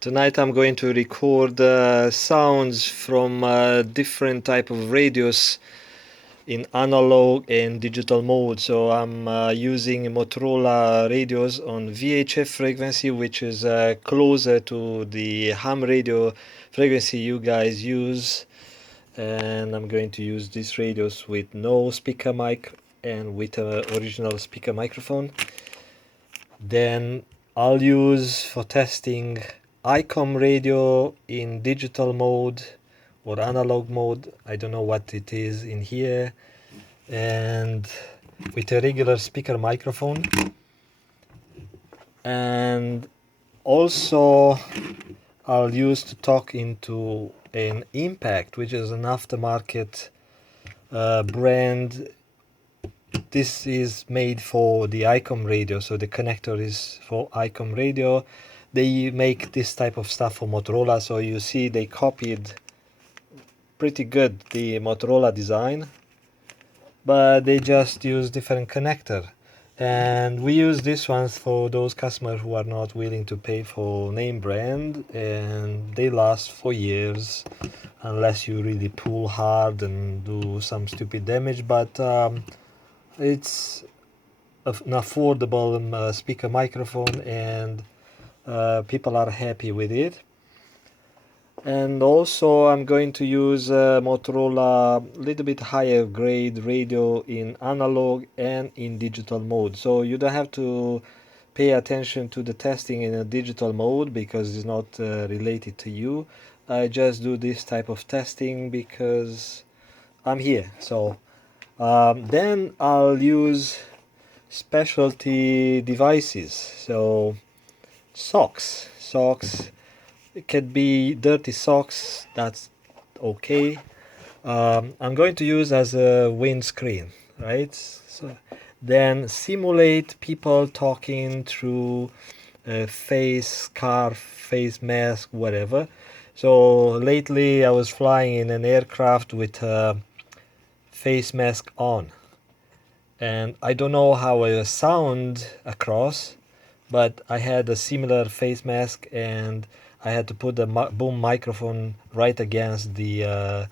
Tonight I'm going to record sounds from different type of radios in analog and digital mode. So I'm using Motorola radios on VHF frequency, which is closer to the ham radio frequency you guys use. And I'm going to use these radios with no speaker mic and with an original speaker microphone. Then I'll use for testing Icom radio in digital mode or analog mode. I don't know what it is in here. And with a regular speaker microphone. And also I'll use to talk into an Impact, which is an aftermarket brand. This is made for the Icom radio, so the connector is for Icom radio. They make this type of stuff for Motorola, so you see they copied pretty good the Motorola design, but they just use different connector. And we use this ones for those customers who are not willing to pay for name brand, and they last for years unless you really pull hard and do some stupid damage. But it's an affordable speaker microphone, and people are happy with it. And also I'm going to use Motorola little bit higher grade radio in analog and in digital mode. So you don't have to pay attention to the testing in a digital mode because it's not related to you. I just do this type of testing because I'm here. So then I'll use specialty devices. So socks. It could be dirty socks, that's okay. I'm going to use as a windscreen, right? So then simulate people talking through a face scarf, face mask, whatever. So lately I was flying in an aircraft with a face mask on, and I don't know how I sound across, but I had a similar face mask, and I had to put the boom microphone right against the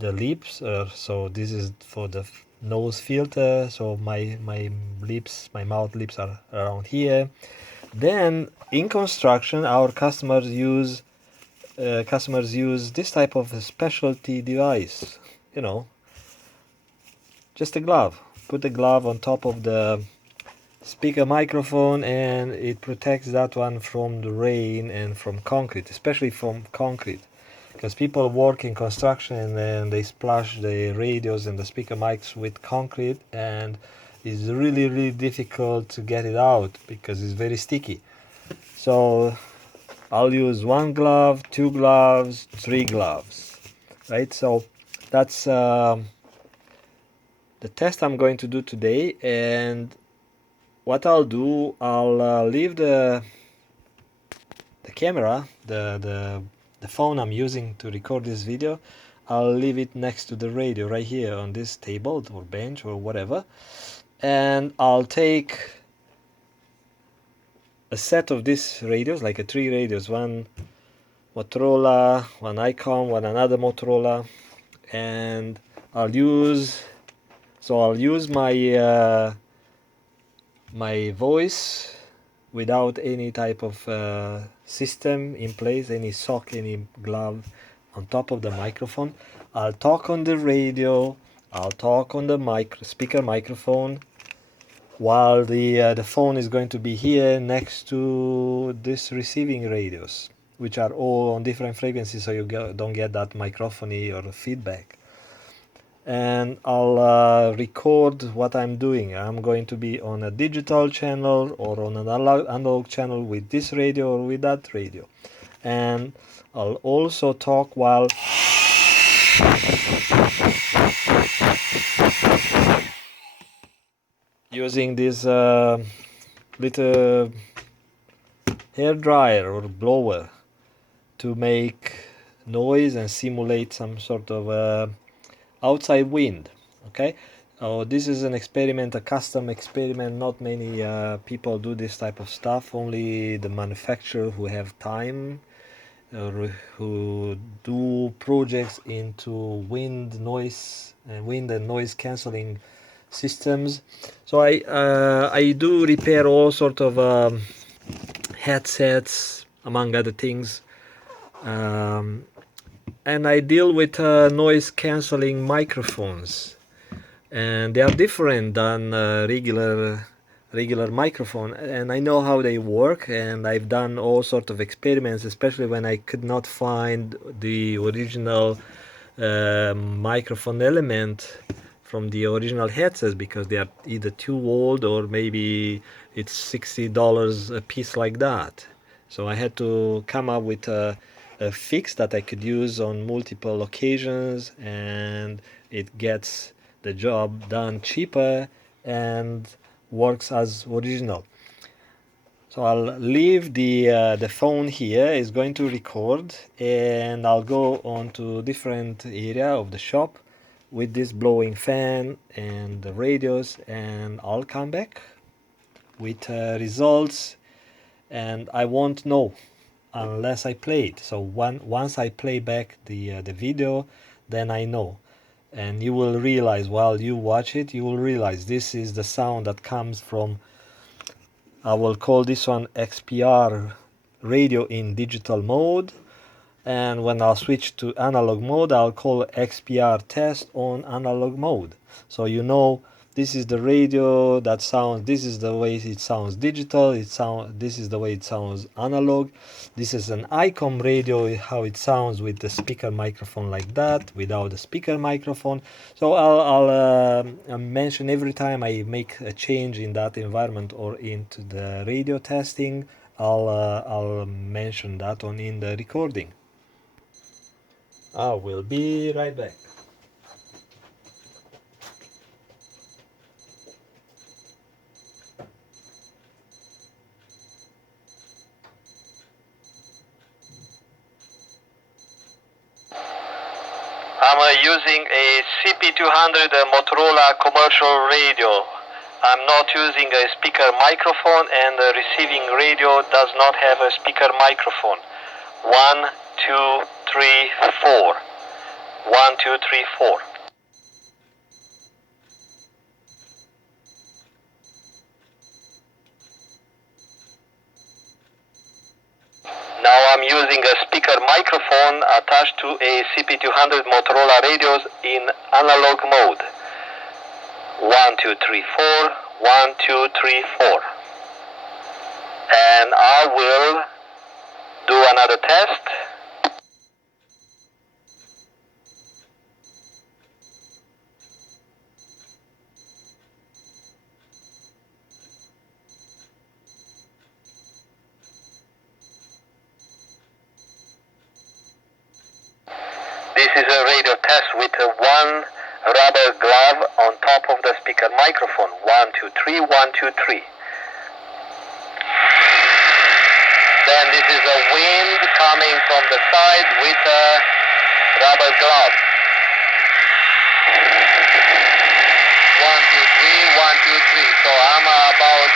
lips. So this is for the nose filter. So my lips, my mouth lips are around here. Then in construction, our customers use this type of a specialty device. You know, just a glove. Put the glove on top of the speaker microphone, and it protects that one from the rain and from concrete, especially from concrete, because people work in construction and then they splash the radios and the speaker mics with concrete, and it's really difficult to get it out because it's very sticky. So I'll use one glove, two gloves, three gloves, right? So that's the test I'm going to do today. And what I'll do, I'll leave the camera, the phone I'm using to record this video, I'll leave it next to the radio right here on this table or bench or whatever, and I'll take a set of these radios, like a 3 radios, one Motorola, one Icom, one another Motorola, and I'll use my voice without any type of system in place, any sock, any glove on top of the microphone. I'll talk on the radio, I'll talk on the speaker microphone, while the phone is going to be here next to this receiving radios, which are all on different frequencies, so you don't get that microphony or feedback. And I'll record what I'm doing. I'm going to be on a digital channel or on an analog channel with this radio or with that radio. And I'll also talk while using this little hair dryer or blower to make noise and simulate some sort of outside wind. Okay, this is an experiment, a custom experiment. Not many people do this type of stuff, only the manufacturer who have time who do projects into wind and noise cancelling systems. So I do repair all sort of headsets, among other things, um, and I deal with noise cancelling microphones, and they are different than regular microphone, and I know how they work, and I've done all sort of experiments, especially when I could not find the original microphone element from the original headsets because they are either too old or maybe it's $60 a piece like that. So I had to come up with a fix that I could use on multiple occasions, and it gets the job done cheaper and works as original. So I'll leave the phone here. It's going to record, and I'll go on to different area of the shop with this blowing fan and the radios, and I'll come back with results, and I won't know unless I play it. So once I play back the video, then I know, and you will realize while you watch it, you will realize this is the sound that comes from, I will call this one XPR radio in digital mode, and when I'll switch to analog mode, I'll call XPR test on analog mode. So you know this is the radio that sounds, this is the way it sounds digital, this is the way it sounds analog. This is an Icom radio, how it sounds with the speaker microphone like that, without the speaker microphone. So I'll mention every time I make a change in that environment or into the radio testing, I'll mention that on in the recording. I will be right back. I'm using a CP200 Motorola commercial radio. I'm not using a speaker microphone, and the receiving radio does not have a speaker microphone. 1, 2, 3, 4. 1, 2, 3, 4. Now I'm using a speaker microphone attached to a CP200 Motorola radios in analog mode. 1, 2, 3, 4. 1, 2, 3, 4. And I will do another test. This is a radio test with one rubber glove on top of the speaker microphone. 1, 2, 3, 1, 2, 3. Then this is a wind coming from the side with a rubber glove. 1, 2, 3, 1, 2, 3. So I'm about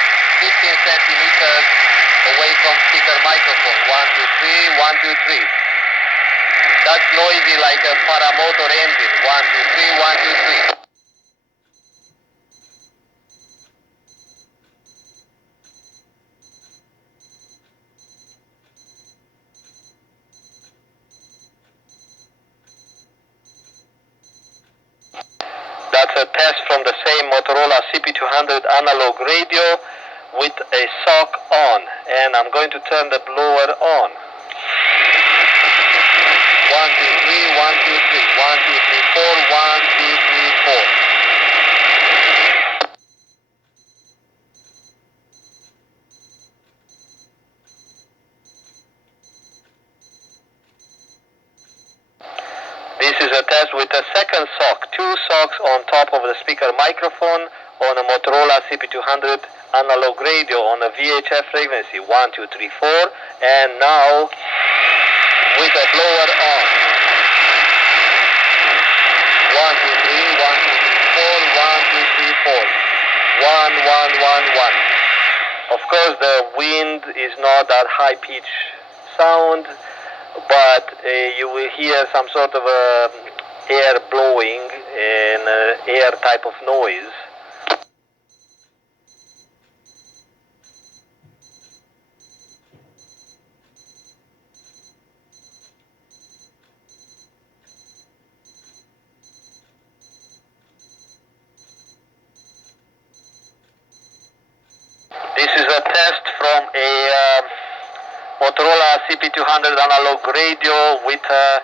15 centimeters away from speaker microphone. 1, 2, 3, 1, 2, 3. That's noisy like a paramotor engine. 1, 2, 3, 1, 2, 3. That's a test from the same Motorola CP200 analog radio with a sock on, and I'm going to turn the blower on. 1, 2, 3, 1, 2, 3, 1, 2, 3, 4, 1, 2, 3, 4. This is a test with a second sock, two socks on top of the speaker microphone on a Motorola CP200 analog radio on a VHF frequency. 1, 2, 3, 4, and now with a blower on. 1, 2, 3, 1, 2, 3, 4, 1, 2, 3, 4. 1, 1, 1, 1. Of course, the wind is not that high pitch sound. but you will hear some sort of air blowing and air type of noise. This is a test from a Motorola CP200 analog radio with a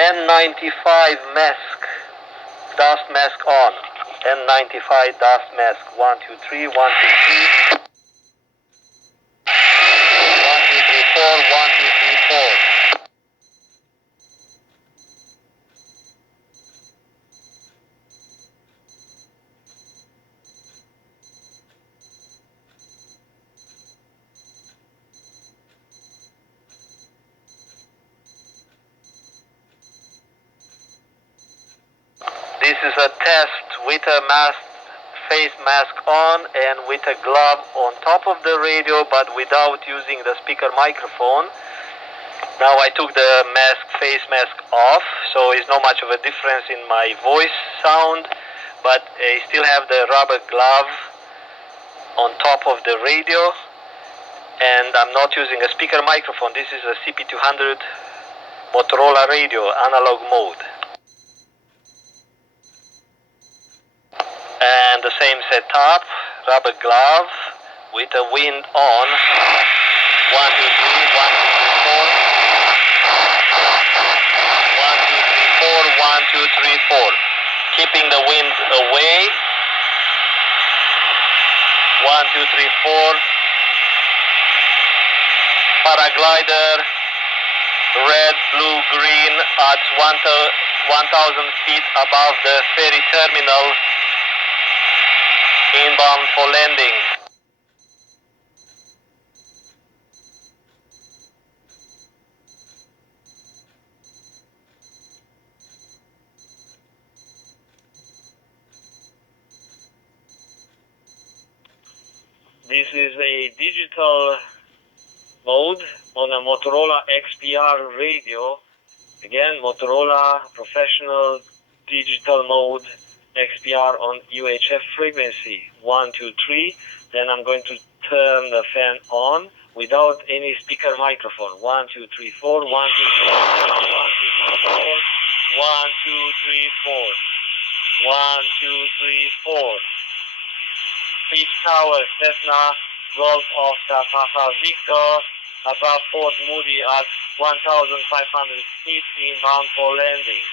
N95 mask, dust mask on. N95 dust mask. 1, 2, 3, 1, 2, 3. 1, 2, 3, 4, 1, 2, 3, 4. This is a test with a face mask on and with a glove on top of the radio, but without using the speaker microphone. Now I took the face mask off, so it's not much of a difference in my voice sound, but I still have the rubber glove on top of the radio, and I'm not using a speaker microphone. This is a CP200 Motorola radio, analog mode. And the same setup, rubber glove with a wind on. 1, 2, 3, 1, 2, 3, 4. 1, 2, 3, 4. 1, 2, 3, 4. Keeping the wind away. 1, 2, 3, 4. Paraglider, red, blue, green at 1,000 feet above the ferry terminal, inbound for landing. This is a digital mode on a Motorola XPR radio. Again, Motorola professional digital mode XPR on UHF frequency. 1, 2, 3. Then I'm going to turn the fan on without any speaker microphone. 1, 2, 3, 4. 1, 2, 3, 4. 1, 2, 3, 4. 1, 2, 3, 4. Speed Tower, Cessna, Golf Oscar, Papa Victor, above Fort Moody at 1,500 feet, inbound for landing.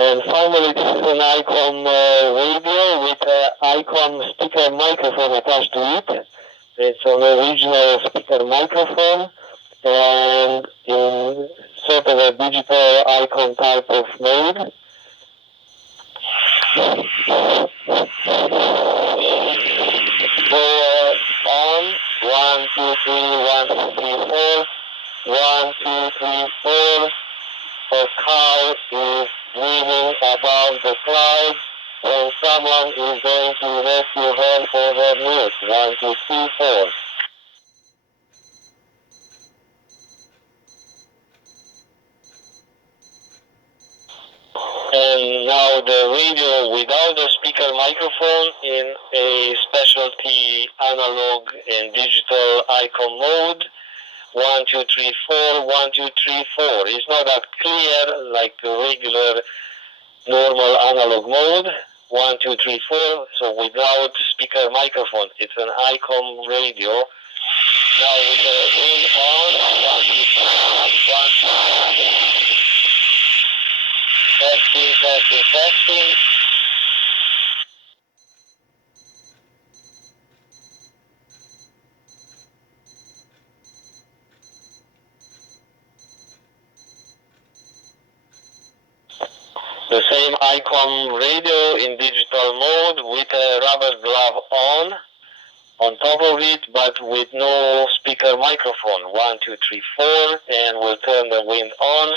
And finally, this is an Icom radio with an Icom speaker microphone attached to it. It's an original speaker microphone and in sort of a digital Icom type of mode. So on 1, 2, 3, 1, 2, 3, 4. 1, 2, 3, 4. A cow is breathing above the clouds and someone is going to rescue her for her milk. 1, 2, 3, 4. And now the radio without the speaker microphone in a specialty analog and digital Icom mode. 1, 2, 3, 4. 1, 2, 3, 4. It's not that clear like the regular normal analog mode. 1, 2, 3, 4. So without speaker microphone. It's an Icom radio. Now with the wind on. 1, 2, 3, 1, 2, 3. Testing, testing, testing. The same Icom radio in digital mode with a rubber glove on top of it, but with no speaker microphone. 1, 2, 3, 4, and we'll turn the wind on.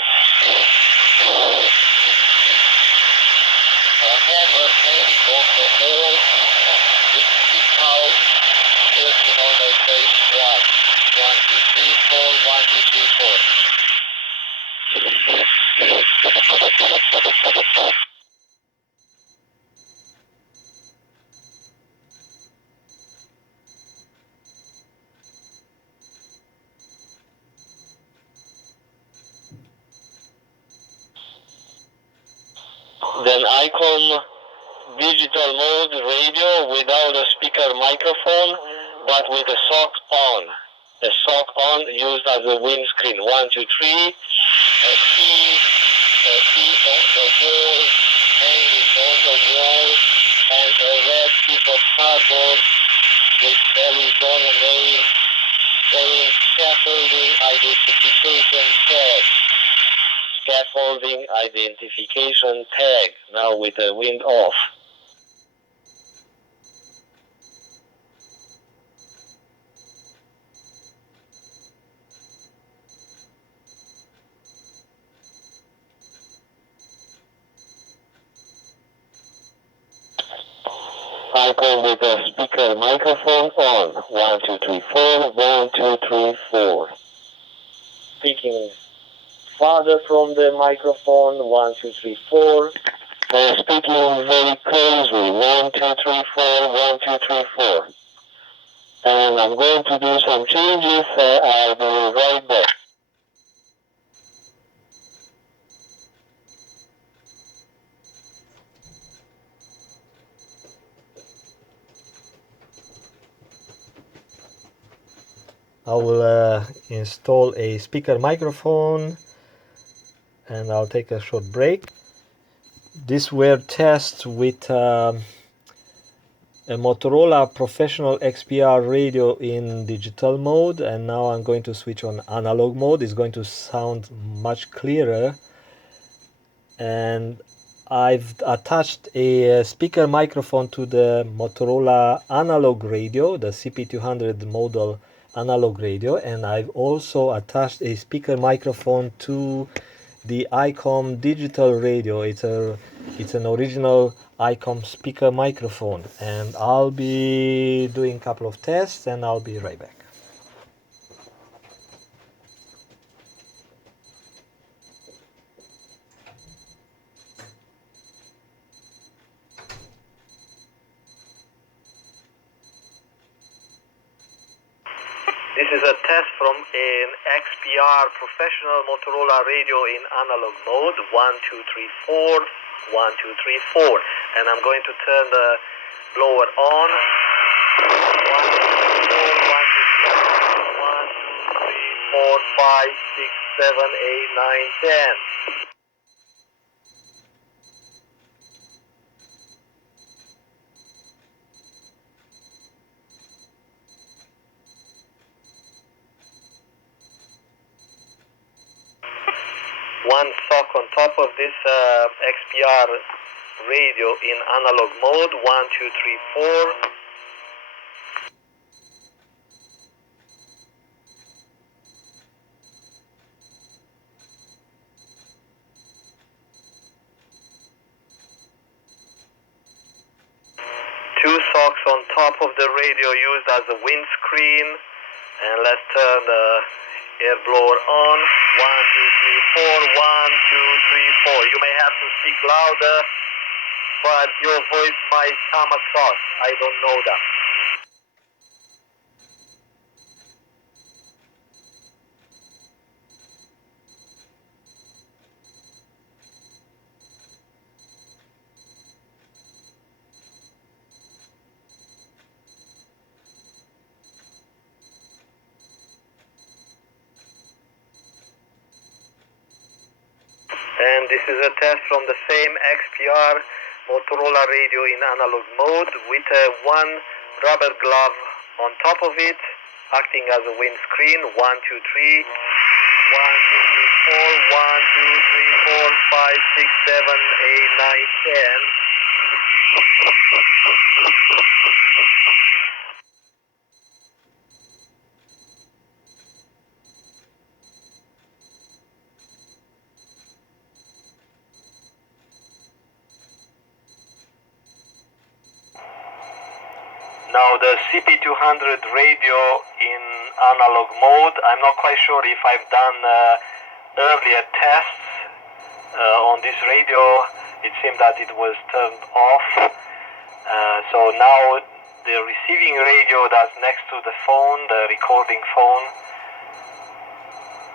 Then Icom digital mode radio without a speaker microphone, but with a sock on. A sock on used as a windscreen. 1, 2, 3. A key on the wall, hanging on the wall, and a red piece of cardboard with Arizona name saying scaffolding identification tag. Scaffolding identification tag, now with the wind off. Icom with a speaker microphone on. 1, 2, 3, 4. 1, 2, 3, 4. Speaking farther from the microphone. 1, 2, 3, 4. Speaking very closely. 1, 2, 3, 4. 1, 2, 3, 4. And I'm going to do some changes. I'll be right back. I will install a speaker microphone and I'll take a short break. These were tests with a Motorola Professional XPR radio in digital mode, and now I'm going to switch on analog mode. It's going to sound much clearer, and I've attached a speaker microphone to the Motorola analog radio, the CP200 model analog radio, and I've also attached a speaker microphone to the Icom digital radio. It's an original Icom speaker microphone, and I'll be doing a couple of tests and I'll be right back. This is a test from an XPR professional Motorola radio in analog mode. 1, 2, 3, 4. 1, 2, 3, 4. And I'm going to turn the blower on. 1, 2, 3, 4. 1, 2, 3, 4, 5, 6, 7, 8, 9, 10. One sock on top of this XPR radio in analog mode. 1, 2, 3, 4. Two socks on top of the radio used as a windscreen. And let's turn the air blower on. 1, 2, 3, 4. 1, 2, 3, 4. You may have to speak louder, but your voice might come across. I don't know that. And this is a test from the same XPR Motorola radio in analog mode with one rubber glove on top of it, acting as a windscreen. 1, 2, 3. 1, 2, 3, 4. 1, 2, 3, 4, 5, 6, 7, 8, 9, 10. the CP200 radio in analog mode. I'm not quite sure if I've done earlier tests on this radio. It seemed that it was turned off. So now the receiving radio that's next to the phone, the recording phone,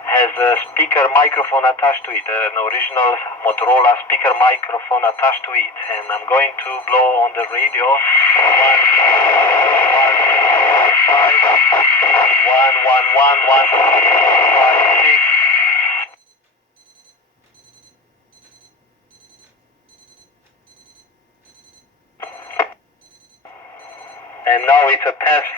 has a speaker microphone attached to it, an original Motorola speaker microphone attached to it. And I'm going to blow on the radio. And now it's a test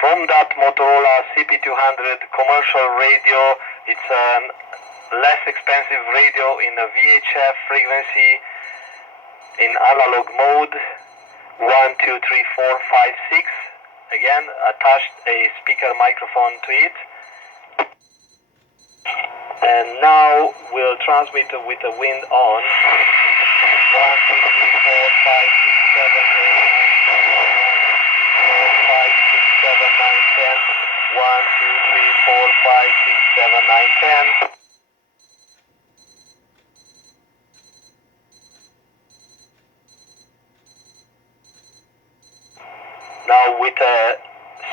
from that Motorola CP200 commercial radio. It's a less expensive radio in a VHF frequency in analog mode. 1, 2, 3, 4, 5, 6. Again, attached a speaker microphone to it. And now we'll transmit with the wind on. 1, 2, 3, 4, 5, 6, 7, 8, 9, 10. 1, 2, 3, 4, 5, 6, 7, 9, 10. 1, 2, 3, 4, 5, 6, 7, 9, 10. Now with a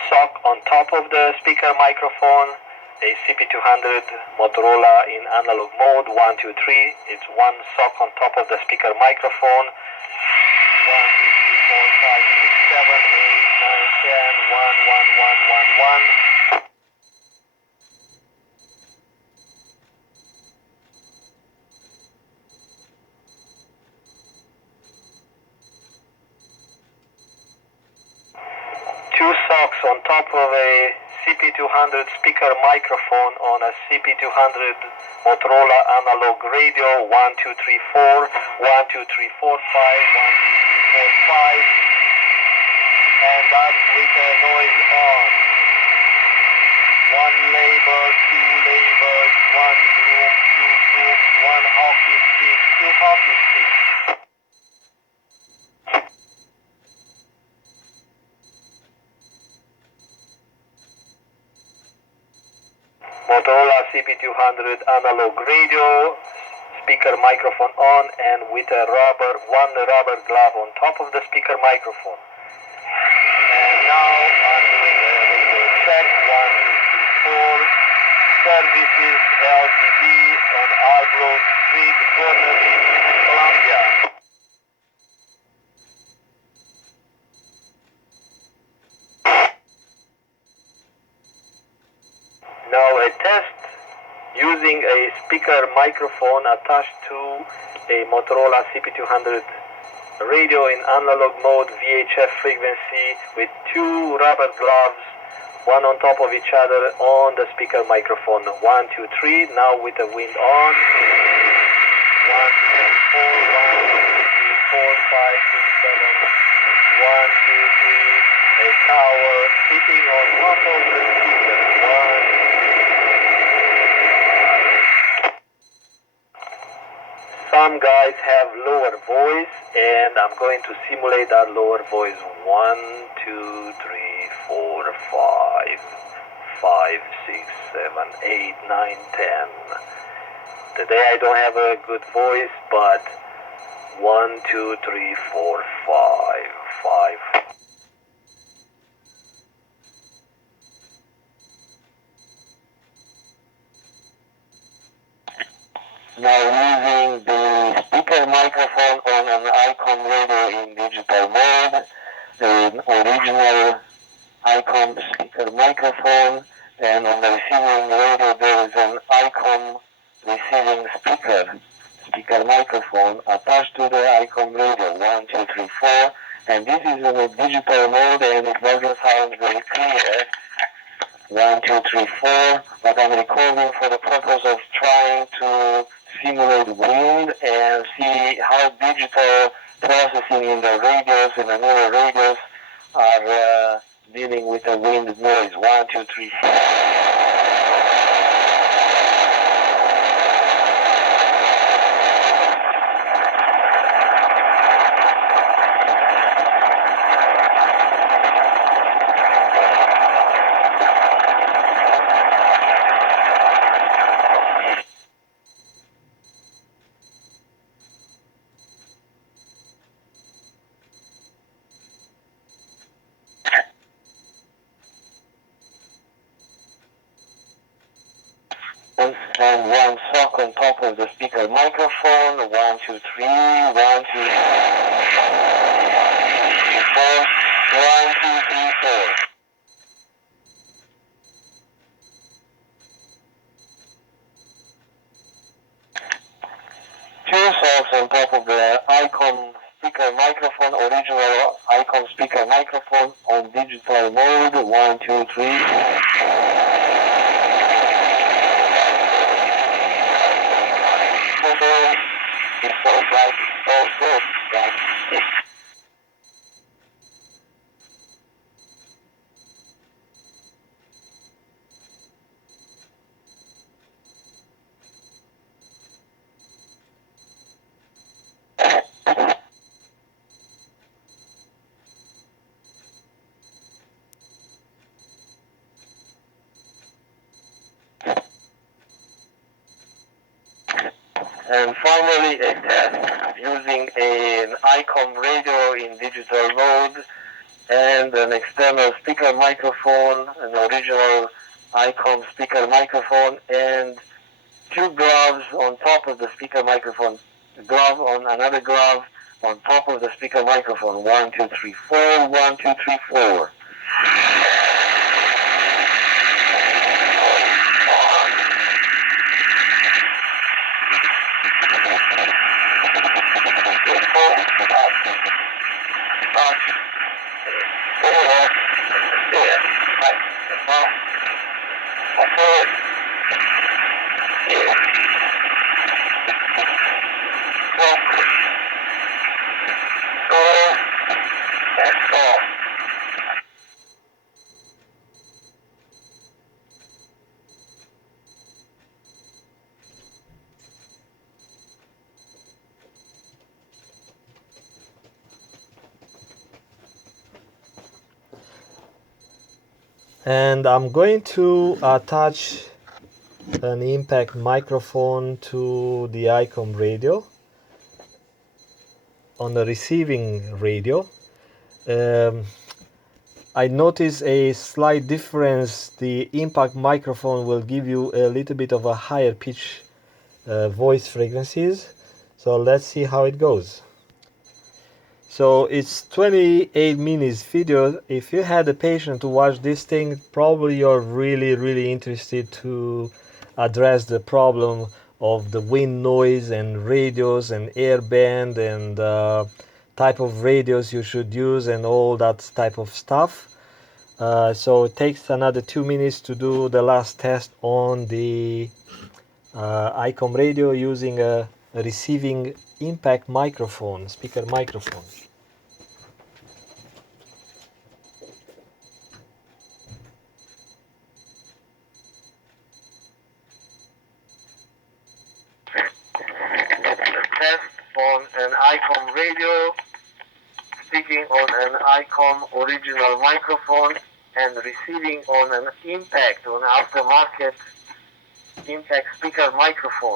sock on top of the speaker microphone, a CP200 Motorola in analog mode, 1, 2, 3. It's one sock on top of the speaker microphone. 1, 2, 3, 4, 5, 6, 7, 8, 9, 10. 1, 1, 1, 1, 1, 1. Two socks on top of a CP200 speaker microphone on a CP200 Motorola analog radio. 1, 2, 3, 4. 1, 2, 3, 4, 5. 1, 2, 3, 4, 5. And that's with the noise on. One label, two labels, one broom, two brooms, one hockey stick, two hockey sticks. Motorola CP200 analog radio, speaker microphone on, and with a one rubber glove on top of the speaker microphone. And now I'm doing a radio check. 1, 2, 3, 4. Services LTD on Arbroath Street, Burnaby, British Columbia. Now a test using a speaker microphone attached to a Motorola CP200 radio in analog mode VHF frequency with two rubber gloves, one on top of each other on the speaker microphone. 1, 2, 3. Now with the wind on. 1, 2, 3, 4. 1, 2, 3, 4, 5, 6, 7. 1, 2, 3. A tower sitting on top of the speaker. 1. Some guys have lower voice, and I'm going to simulate that lower voice. 1, 2, 3, 4, 5, 5, 6, 7, 8, 9, 10. Today I don't have a good voice, but 1, 2, 3, 4, 5, 5. Now using the speaker microphone on an Icom radio in digital mode, the original Icom speaker microphone, and on the receiving radio there is an Icom receiving speaker microphone attached to the Icom radio. 1, 2, 3, 4, and this is in a digital mode and it doesn't sound very clear. 1, 2, 3, 4, but I'm recording for the purpose of trying to simulate wind and see how digital processing in the radios, in the newer radios, are dealing with the wind noise. 1, 2, 3, 4. And one sock on top of the speaker microphone. 1, 2, 3. 1, 2, 3, 4. 1, 2, 3, 4. Two socks on top of the Icom speaker microphone, original Icom speaker microphone on digital mode. 1, 2, 3. And finally, a test using an Icom radio in digital mode and an external speaker microphone, an original Icom speaker microphone, and two gloves on top of the speaker microphone. A glove on another glove on top of the speaker microphone. 1, 2, 3, 4. 1, 2, 3, 4. And I'm going to attach an impact microphone to the Icom radio on the receiving radio. I notice a slight difference. The impact microphone will give you a little bit of a higher pitch voice frequencies. So let's see how it goes. So it's 28 minutes video. If you had the patience to watch this thing, probably you're really interested to address the problem of the wind noise and radios and air band and type of radios you should use and all that type of stuff. So it takes another 2 minutes to do the last test on the Icom radio using a receiving impact microphone, speaker microphone. Test on an Icom radio, speaking on an Icom original microphone, and receiving on an impact, on aftermarket impact speaker microphone.